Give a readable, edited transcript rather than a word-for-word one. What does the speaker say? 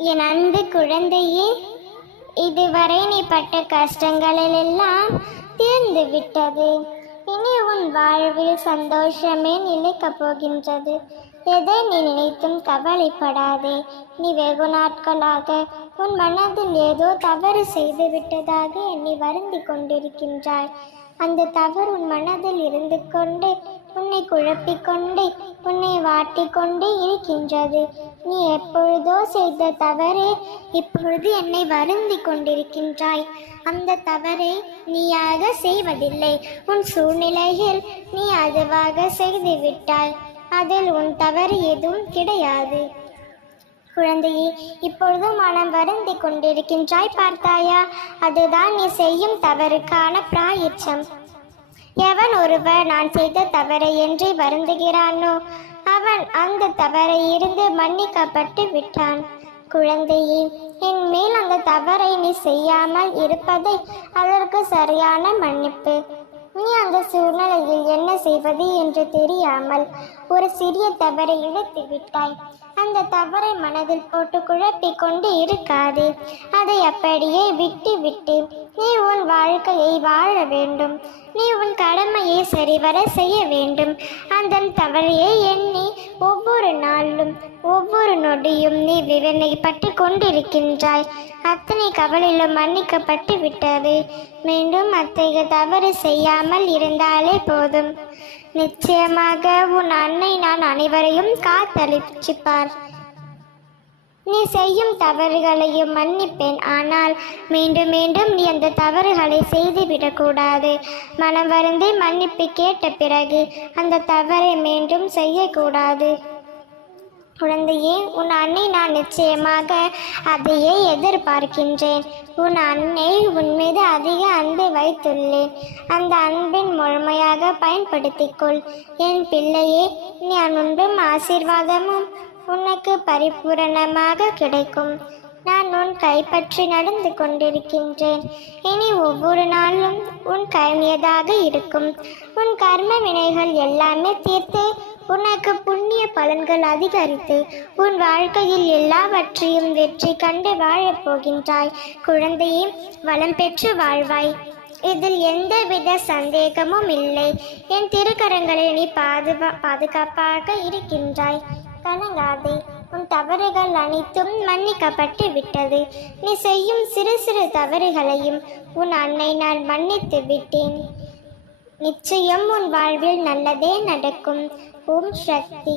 என் அன்பு குழந்தையே, இதுவரை நீ பட்ட கஷ்டங்களிலெல்லாம் தீர்ந்து விட்டது. இனி உன் வாழ்வில் சந்தோஷமே நிலைக்கப் போகின்றது. எதை நீ நினைத்தும் கவலைப்படாதே. நீ வெகு நாட்களாக உன் மனதில் ஏதோ தவறு செய்து விட்டதாக எண்ணி வருந்தி கொண்டிருக்கின்றாய். அந்த தவறு உன் மனதில் இருந்து கொண்டு உன்னை குழப்பிக்கொண்டு உன்னை வாட்டிக்கொண்டே இருக்கின்றது. நீ எப்பொழுதோ செய்த தவறே இப்பொழுது என்னை வருந்தி கொண்டிருக்கின்றாய். அந்த தவறை நீயாக செய்வதில்லை, உன் சூழ்நிலையில் நீ அதுவாக செய்து விட்டாய். அதில் உன் தவறு எதுவும் கிடையாது. குழந்தையே, இப்பொழுது மனம் வருந்தி கொண்டிருக்கின்றாய் பார்த்தாயா? அதுதான் நீ செய்யும் தவறுக்கான பிராயச்சம். எவன் ஒருவர் நான் செய்த தவறை என்று வருந்துகிறானோ அவன் அந்த தவறை இருந்து மன்னிக்கப்பட்டு விட்டான். குழந்தையே, என் மேல் அந்த தவறை நீ செய்யாமல் இருப்பதை அதற்கு சரியான மன்னிப்பு. நீ அந்த சூழ்நிலையில் என்ன செய்வது என்று தெரியாமல் ஒரு சிறிய தவறை இழுத்து விட்டாய். அந்த தவறை மனதில் போட்டு குழப்பிக் கொண்டு இருக்காது. அதை அப்படியே விட்டு விட்டு நீ உன் வாழ்க்கையை வாழ வேண்டும். நீ உன் கடமையை சரிவர செய்ய வேண்டும். அந்த தவறையை எண்ணி ஒவ்வொரு நாளும் ஒவ்வொரு நொடியும் நீ விவனைப்பட்டு கொண்டிருக்கின்றாய். அத்தனை கவலையிலும் மன்னிக்கப்பட்டு விட்டது. மீண்டும் அத்தகைய தவறு செய்யாமல் இருந்தாலே போதும். நிச்சயமாக உன் அன்னை நான் அனைவரையும் காத்தளிச்சிப்பார். நீ செய்யும் தவறுகளையும் மன்னிப்பேன். ஆனால் மீண்டும் மீண்டும் நீ அந்த தவறுகளை செய்துவிடக்கூடாது. மனம் வருந்தி மன்னிப்பு கேட்ட பிறகு அந்த தவறை மீண்டும் செய்யக்கூடாது. குழந்தையே, உன் அன்னை நான் நிச்சயமாக அதையே எதிர்பார்க்கின்றேன். உன் அன்னை உன் மீது அதிக அன்பு வைத்துள்ளேன். அந்த அன்பின் முழுமையாக பயன்படுத்திக்கொள். என் பிள்ளையே, நீ அன்பும் ஆசீர்வாதமும் உனக்கு பரிபூரணமாக கிடைக்கும். நான் உன் கைப்பற்றி நடந்து கொண்டிருக்கின்றேன். இனி ஒவ்வொரு நாளும் உன் கைமையதாக இருக்கும். உன் கர்ம வினைகள் எல்லாமே தீர்த்து உனக்கு புண்ணிய பலன்கள் அதிகரித்து உன் வாழ்க்கையில் எல்லாவற்றையும் வெற்றி கண்டு வாழப் போகின்றாய். குழந்தையே, வளம் பெற்று வாழ்வாய். இதில் எந்தவித சந்தேகமும் இல்லை. என் திருக்கரங்களில் நீ பாதுகாப்பாக இருக்கின்றாய். கலங்காதே. உன் தவறுகள் அனைத்தும் மன்னிக்கப்பட்டு விட்டது. நீ செய்யும் சிறு சிறு தவறுகளையும் உன் அன்னை நான் மன்னித்து விட்டேன். நிச்சயம் உன் வாழ்வில் நல்லதே நடக்கும். ஓம் சக்தி.